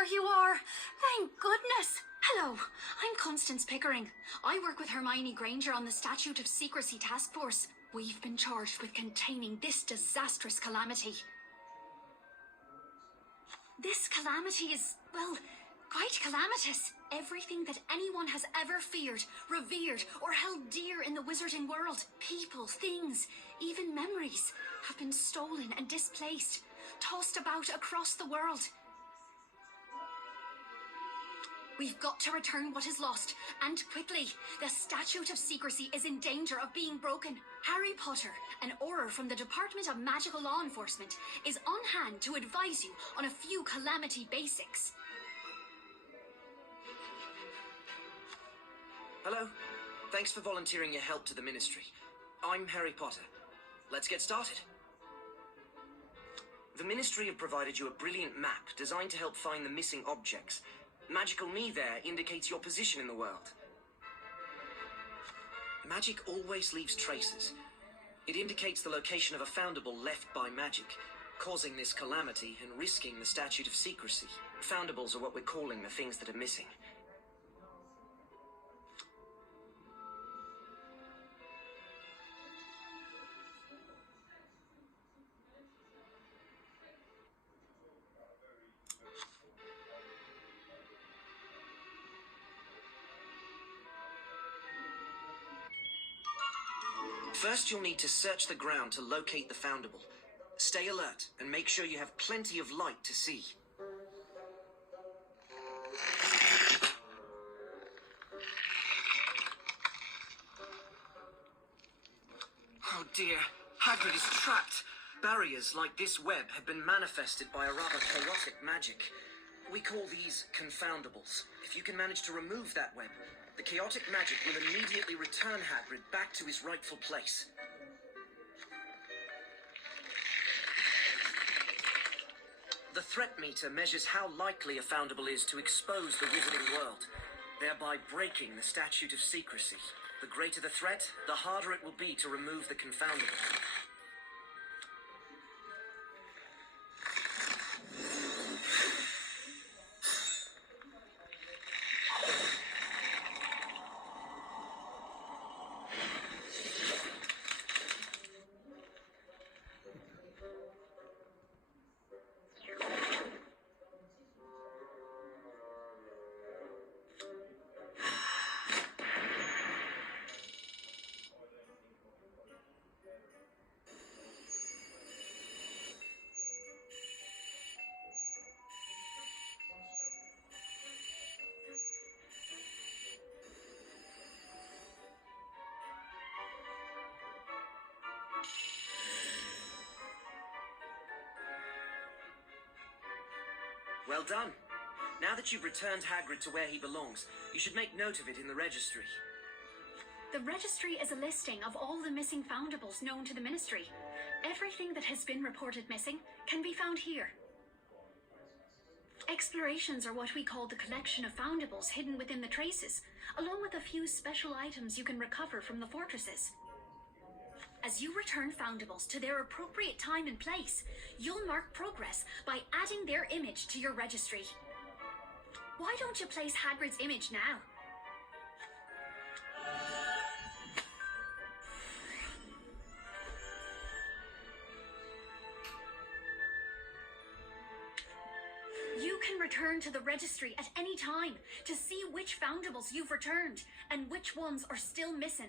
there you are. Thank goodness. Hello, I'm Constance Pickering. I work with Hermione Granger on the Statute of Secrecy Task Force. We've been charged with containing this disastrous calamity. This calamity is, well, quite calamitous. Everything that anyone has ever feared, revered, or held dear in the wizarding world, people, things, even memories, have been stolen and displaced, tossed about across the world. We've got to return what is lost, and quickly. The Statute of Secrecy is in danger of being broken. Harry Potter, an Auror from the Department of Magical Law Enforcement, is on hand to advise you on a few calamity basics. Hello. Thanks for volunteering your help to the Ministry. I'm Harry Potter. Let's get started. The Ministry have provided you a brilliant map designed to help find the missing objects. Magical Me there indicates your position in the world. Magic always leaves traces. It indicates the location of a foundable left by magic, causing this calamity and risking the Statute of Secrecy. Foundables are what we're calling the things that are missing. First, you'll need to search the ground to locate the foundable. Stay alert and make sure you have plenty of light to see. Oh dear, Hagrid is trapped. Barriers like this web have been manifested by a rather chaotic magic. We call these confoundables. If you can manage to remove that web, the chaotic magic will immediately return Hagrid back to his rightful place. The threat meter measures how likely a foundable is to expose the wizarding world, thereby breaking the Statute of Secrecy. The greater the threat, the harder it will be to remove the confoundable. Well done. Now that you've returned Hagrid to where he belongs, you should make note of it in the registry. The registry is a listing of all the missing foundables known to the Ministry. Everything that has been reported missing can be found here. Explorations are what we call the collection of foundables hidden within the traces, along with a few special items you can recover from the fortresses. As you return foundables to their appropriate time and place, you'll mark progress by adding their image to your registry. Why don't you place Hagrid's image now? You can return to the registry at any time to see which foundables you've returned and which ones are still missing.